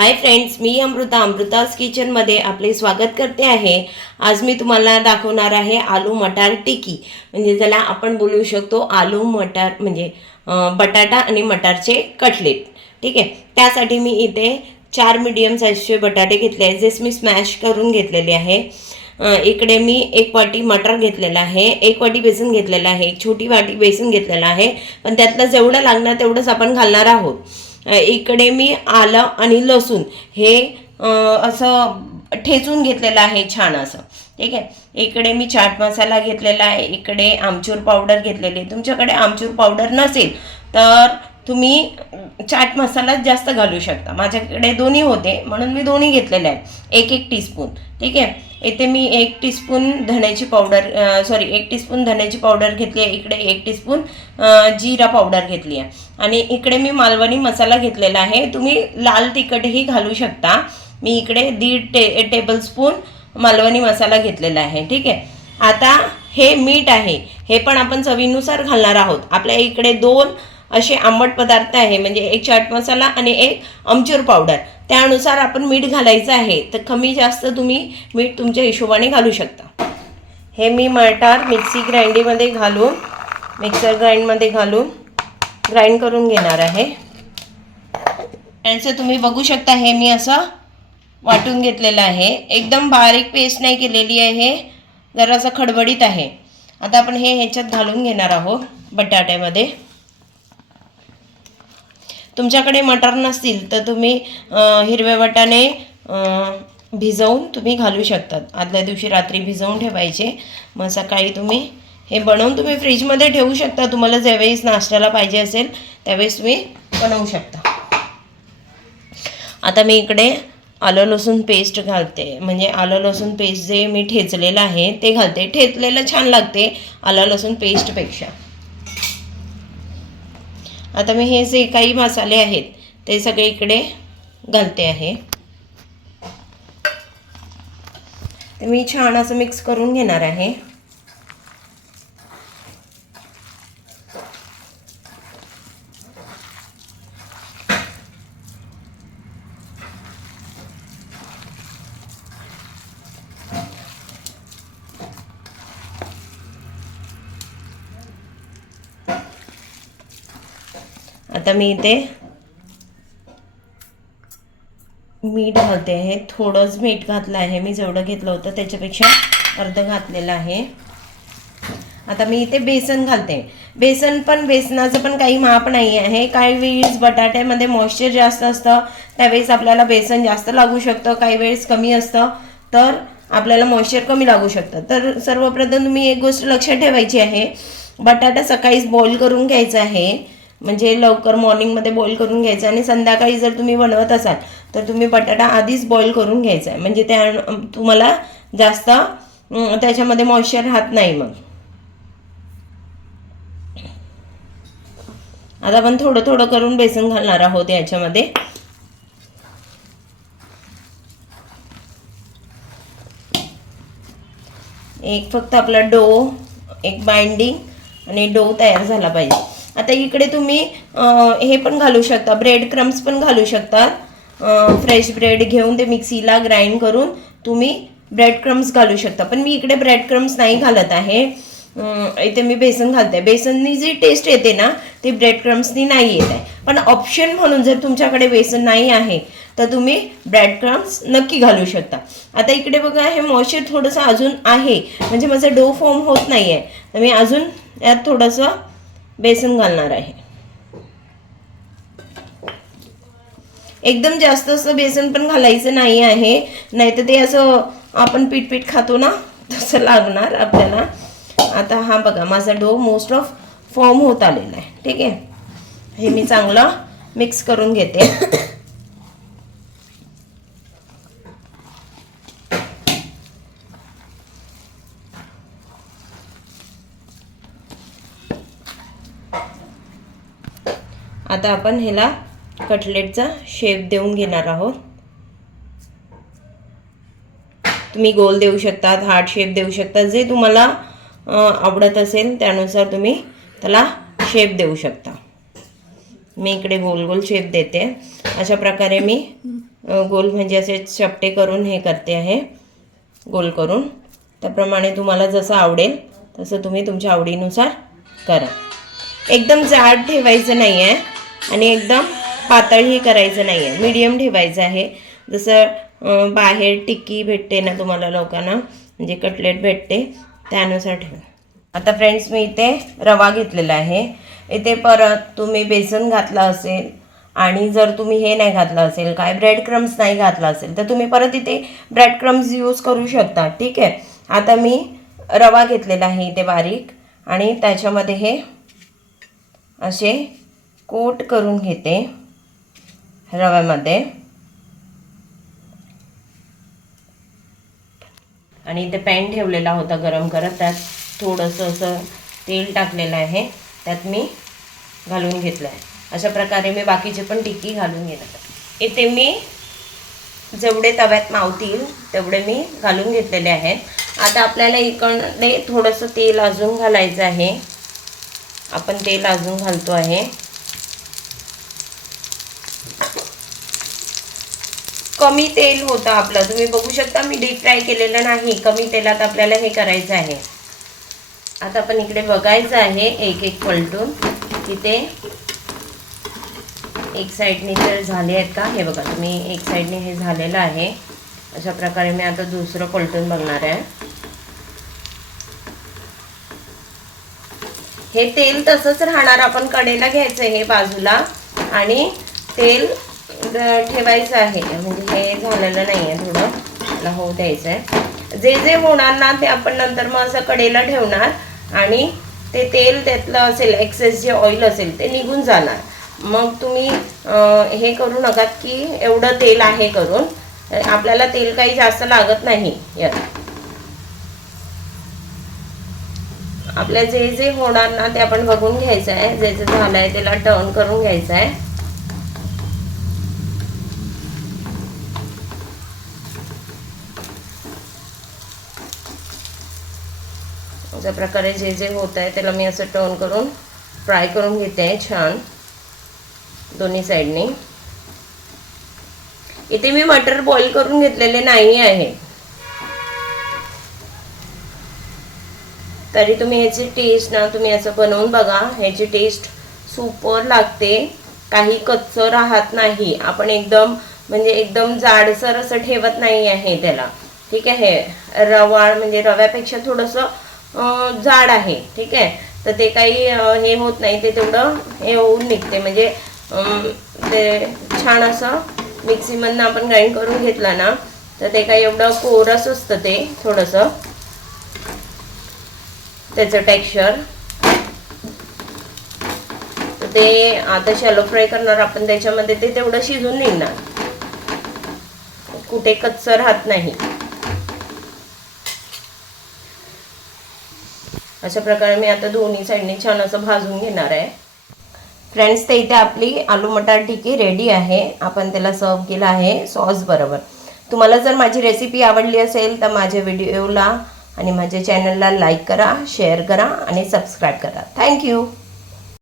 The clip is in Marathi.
हाय फ्रेंड्स, मी अमृताज किचनमध्ये आपले स्वागत करते आहे। आज मी तुम्हाला दाखवणार आहे आलू मटार टिक्की, म्हणजे ज्याला आपण बोलू शकतो आलू मटार, म्हणजे बटाटा आणि मटारचे कटलेट। ठीक आहे, त्यासाठी मी इथे 4 मीडियम साईजचे बटाटे घेतले आहेत, जे मी स्मॅश करून घेतलेले आहे। इकडे मी 1 वाटी मटर घेतलेला आहे, 1 वाटी बेसन घेतलेला आहे, एक छोटी वाटी बेसन घेतलेला आहे, पण त्यातलं जेवढं लागणार तेवढंच आपण घालणार आहोत। इकडे मी आलं आणि लसूण हे असं ठेचून घेतलेलं आहे छान असं। ठीक आहे, इकडे मी चाट मसाला घेतलेला आहे, इकडे आमचूर पावडर घेतलेली आहे। तुमच्याकडे आमचूर पावडर नसेल तर तुम्ही चाट मसाला जास्त घालू शकता। माझ्याकडे दोन्ही होते म्हणून मी दोन्ही घेतलेले आहे, 1 टीस्पून। ठीक आहे, इथे मी 1 टीस्पून धण्याची पावडर 1 टीस्पून धण्याची पावडर घेतली आहे, इकडे 1 टीस्पून जिरा पावडर घेतली आहे, आणि इकडे मी मालवणी मसाला घेतलेला आहे। तुम्ही लाल तिखटही घालू शकता। मी इकडे 1.5 टेबलस्पून मालवणी मसाला घेतलेला आहे। ठीक आहे, आता हे मीठ आहे, हे पण आपण चवीनुसार घालणार आहोत। आपल्या इकडे 2 असे आंबट पदार्थ आहे, म्हणजे 1 चाट मसाला आणि 1 आमचूर पावडर, त्यानुसार आपण मीठ घालायचं आहे। तर कमी जास्त तुम्ही मीठ तुमच्या हिशोबाने घालू शकता। हे मी मटार मिक्सर ग्राइंडमध्ये घालून ग्राइंड करून घेणार आहे। यांचं तुम्ही बघू शकता, हे मी असं वाटून घेतलेलं आहे, एकदम बारीक पेस्ट नाही केलेली आहे, जरासं खडबडीत आहे। आता आपण हे ह्याच्यात घालून घेणार आहोत बटाट्यामध्ये। तुमच्याकडे मटार नसतील तर तुम्ही हिरवे वाटाणे भिजवून तुम्ही घालू शकतात। आदल्या दिवशी रात्री भिजवून ठेवायचे, मग सकाळी तुम्ही हे बनवून तुम्ही फ्रीजमध्ये ठेवू शकता। तुम्हाला ज्यावेळेस नाश्त्याला पाहिजे असेल त्यावेळेस तुम्ही बनवू शकता। आता मी इकडे आलं लसूण पेस्ट घालते, म्हणजे आलं लसूण पेस्ट जे मी ठेचलेलं आहे ते घालते। ठेचलेलं छान लागते आलं लसूण पेस्टपेक्षा। आता मी हे जे काही मसाले आहेत ते सगळे इकडे घालते आहे, ते मी छान असं मिक्स करून घेणार आहे। आता मी इथे मीठ घालते आहे, थोडंच मीठ घातलं आहे मी, जेवढं घेतलं होतं त्याच्यापेक्षा अर्ध घातलेलं आहे। आता मी इथे बेसन घालते। बेसनाचं पण काही माप नाही आहे। काही वेळेस बटाट्यामध्ये मॉइश्चर जास्त असतं, त्यावेळेस आपल्याला बेसन जास्त लागू शकतं, काही वेळेस कमी असतं तर आपल्याला मॉइश्चर कमी लागू शकतं। तर सर्वप्रथम तुम्ही एक गोष्ट लक्षात ठेवायची आहे, बटाटा सकाळीच बॉईल करून घ्यायचा आहे, म्हणजे लवकर मॉर्निंगमध्ये बॉईल करून घ्यायचं, आणि संध्याकाळी जर तुम्ही बनवत असाल तर तुम्ही बटाटा आधीच बॉईल करून घ्यायचा आहे, म्हणजे त्या तुम्हाला जास्त त्याच्यामध्ये मॉइश्चर राहत नाही। मग आता आपण थोडं थोडं करून बेसन घालणार आहोत याच्यामध्ये। एक फक्त आपला एक बाइंडिंग आणि डो तयार झाला पाहिजे। आता इकडे तुम्ही हे पण घालू शकता, ब्रेड क्रम्स पण घालू शकता। फ्रेश ब्रेड घेऊन ते मिक्सीला ग्राइंड करून तुम्ही ब्रेड क्रम्स घालू शकता, पण मी इकडे ब्रेड क्रम्स नाही घालत आहे। इथे मी बेसन घालते। बेसननी जी टेस्ट येते ना ती ब्रेड क्रम्सनी नाही येत आहे, पण ऑप्शन म्हणून जर तुमच्याकडे बेसन नाही आहे तर तुम्ही ब्रेड क्रम्स नक्की घालू शकता। आता इकडे बघा, हे मॉइश्चर थोडंसं अजून आहे, म्हणजे माझं डो फॉर्म होत नाही आहे, तर मी अजून यात थोडंसं बेसन घालणार आहे। एकदम जास्त असं बेसन पण घालायचं नाही आहे, नाहीतर ते असं आपण पीठ खातो ना तसं लागणार आपल्याला। आता हा बघा, माझा डो मोस्ट ऑफ फॉर्म होत आलेला आहे। ठीक आहे, हे मी चांगलं मिक्स करून घेते। आता आपण ह्याला कटलेटचा शेप देऊन घेणार आहोत। तुम्ही गोल देऊ शकता, हार्ट शेप देऊ शकता, जे तुम्हाला आवडत असेल त्यानुसार तुम्ही त्याला शेप देऊ शकता। मी इकडे गोल गोल शेप देते। अशा प्रकारे मी गोल म्हणजे असे चपटे करून हे करते आहे, गोल करून. त्याप्रमाणे तुम्हाला जसं आवडेल तसं तुम्ही तुमच्या आवडीनुसार करा. एकदम जाड ठेवायचं नाही आहे आणि एकदम पातळही करायचं नाही आहे, मीडियम ठेवायचं आहे. जसं बाहेर टिक्की भेटते ना तुम्हाला लोकांना, म्हणजे कटलेट भेटते, त्यानुसार ठेवा. आता फ्रेंड्स मी इथे रवा घेतलेला आहे. इथे परत तुम्ही बेसन घातला असेल आणि जर तुम्ही हे नाही घातलं असेल, काय ब्रेड क्रम्स नाही घातला असेल, तर तुम्ही परत इथे ब्रेड क्रम्स यूज करू शकता. ठीक आहे. आता मी रवा घेतलेला आहे इथे बारीक आणि त्याच्यामध्ये हे असे कोट करून घेते रव्यामध्ये. आणि इथे पॅन ठेवलेला होता गरम करत, त्यात थोडंसं असं तेल टाकलेलं आहे, त्यात मी घालून घेतलं आहे. अशा प्रकारे मी बाकीचे पण टिक्की घालून घेणार. इथे मी जेवढे तव्यात मावतील तेवढे मी घालून घेतलेले आहेत. आता आपल्याला इकडे थोडंसं तेल अजून घालायचं आहे. आपण तेल अजून घालतो आहे. कमी तेल होतं आपलं, तुम्ही बघू शकता. मी डीप फ्राय केलेलं नाही, कमी तेलात आपल्याला हे करायचं आहे. आता आपण इकडे बघायचं आहे एक एक पलटून, तिथे एक साईडने तर झाले आहेत का, हे बघा तुम्ही, एक साईडने हे झालेलं आहे. अशा प्रकारे मी आता दुसरं पलटून बघणार आहे. हे तेल तसंच राहणार, आपण कडेला घ्यायचं हे बाजूला आणि तेल ठेवायचं आहे. म्हणजे हे झालेलं नाही आहे, थोडं मला होऊ द्यायचं आहे. जे जे होणार ना ते आपण नंतर मग असं कडेला ठेवणार आणि ते तेल त्यातलं असेल, एक्सेस जे ऑइल असेल ते निघून जाणार. मग तुम्ही हे करू नका की एवढं तेल आहे करून, आपल्याला तेल काही जास्त लागत नाही यात. आपल्या जे जे होणार ना ते आपण बघून घ्यायचं आहे. जे जे झालं आहे त्याला टर्न करून घ्यायचं आहे. अशा प्रकारे जे जे होत आहे त्याला मी असं टर्न करून फ्राय करून घेते आहे छान दोन्ही साईडनी. इथे मी मटर बॉईल करून घेतलेले नाही आहे, तरी तुम्ही ह्याची टेस्ट ना तुम्ही असं बनवून बघा. ह्याची टेस्ट सुपर लागते, काही कच्चं राहत नाही. आपण एकदम म्हणजे एकदम जाडसर असं ठेवत नाही आहे त्याला. ठीक आहे. रवा म्हणजे रव्यापेक्षा थोडंसं जाड आहे. ठीक आहे. तर ते काही हे होत नाही, ते तेवढं हे होऊन निघते. म्हणजे ते छान असं मिक्सीमधनं आपण ग्राइंड करून घेतला ना तर ते काही एवढं कोरस असतं ते थोडंसं त्याचं टेक्स्चर. तर ते आता शॅलो फ्राय करणार आपण त्याच्यामध्ये, ते तेवढं शिजून निघणार, कुठे कच्चं राहत नाही. अशा प्रकारे मी आता दोन्ही साईडने छान असं भाजून घेणार आहे. फ्रेंड्स, ते इथे आपली आलू मटार टिक्की रेडी आहे. आपण त्याला सर्व केलं आहे सॉस बरोबर. तुम्हाला जर माझी रेसिपी आवडली असेल तर माझ्या व्हिडिओला आणि माझ्या चॅनलला लाईक करा, शेअर करा आणि सबस्क्राईब करा. थँक्यू.